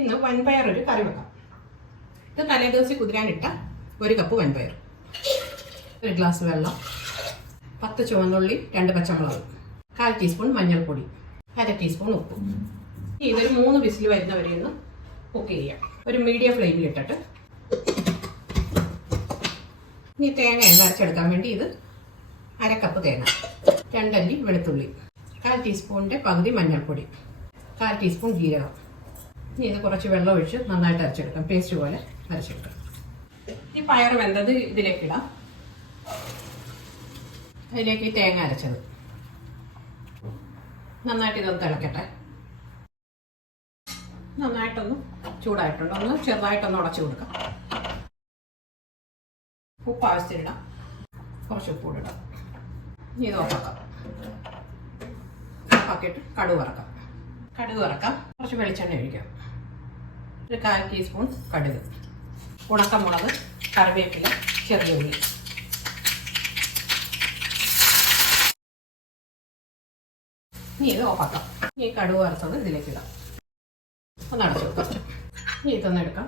ഇന്ന് വൻപയർ ഒരു കറി വെക്കാം. ഇത് തലേദിവസം കുതിരാനിട്ട 1 കപ്പ് വൻപയർ, 1 ഗ്ലാസ് വെള്ളം, 10 ചുവന്നുള്ളി, 2 പച്ചമുളക്, 1/4 ടീസ്പൂൺ മഞ്ഞൾപ്പൊടി, 1/2 ടീസ്പൂൺ ഉപ്പ്. ഇതൊരു 3 വിസിൽ വരുന്നവരെ ഒന്ന് കുക്ക് ചെയ്യാം. ഒരു മീഡിയം ഫ്ലെയിമിൽ ഇട്ടിട്ട് ഇനി തേങ്ങ അരച്ചെടുക്കാൻ വേണ്ടി ഇത് 1/2 കപ്പ് തേങ്ങ, 2 അല്ലി വെളുത്തുള്ളി, 1/4 ടീസ്പൂണിൻ്റെ പകുതി മഞ്ഞൾപ്പൊടി, 1/4 ടീസ്പൂൺ ജീരകം. ഇനി ഇത് കുറച്ച് വെള്ളം ഒഴിച്ച് നന്നായിട്ട് അരച്ചെടുക്കാം, പേസ്റ്റ് പോലെ അരച്ചെടുക്കാം. ഈ പയർ വെന്തത് ഇതിലേക്ക് ഇടാം. അതിലേക്ക് ഈ തേങ്ങ അരച്ചത് നന്നായിട്ട് ഇതൊന്ന് തിളക്കട്ടെ. നന്നായിട്ടൊന്ന് ചൂടായിട്ടുണ്ട്, ഒന്ന് ചെറുതായിട്ടൊന്ന് ഉടച്ചു കൊടുക്കാം. ഉപ്പ് ആവശ്യത്തിനിടാം, കുറച്ച് ഉപ്പ് കൂടെ ഇടാം. ഇനി ഇത് ഓഫാക്കാം. ഓഫാക്കിയിട്ട് കടുക് വറക്കാം. കുറച്ച് വെളിച്ചെണ്ണ ഒഴിക്കാം. ഒരു 1/4 ടീസ്പൂൺ കടുക്, ഉണക്കമുളക്, കറിവേപ്പില, ചെറിയ ഉള്ളി. ഇനി ഇത് ഓഫാക്കാം. ഈ കടുക് വറുത്തത് ഇതിലേക്ക് ഇടാം. ഒന്ന് അടച്ചു വെക്കാം. ഇനി ഇതൊന്ന് എടുക്കാം.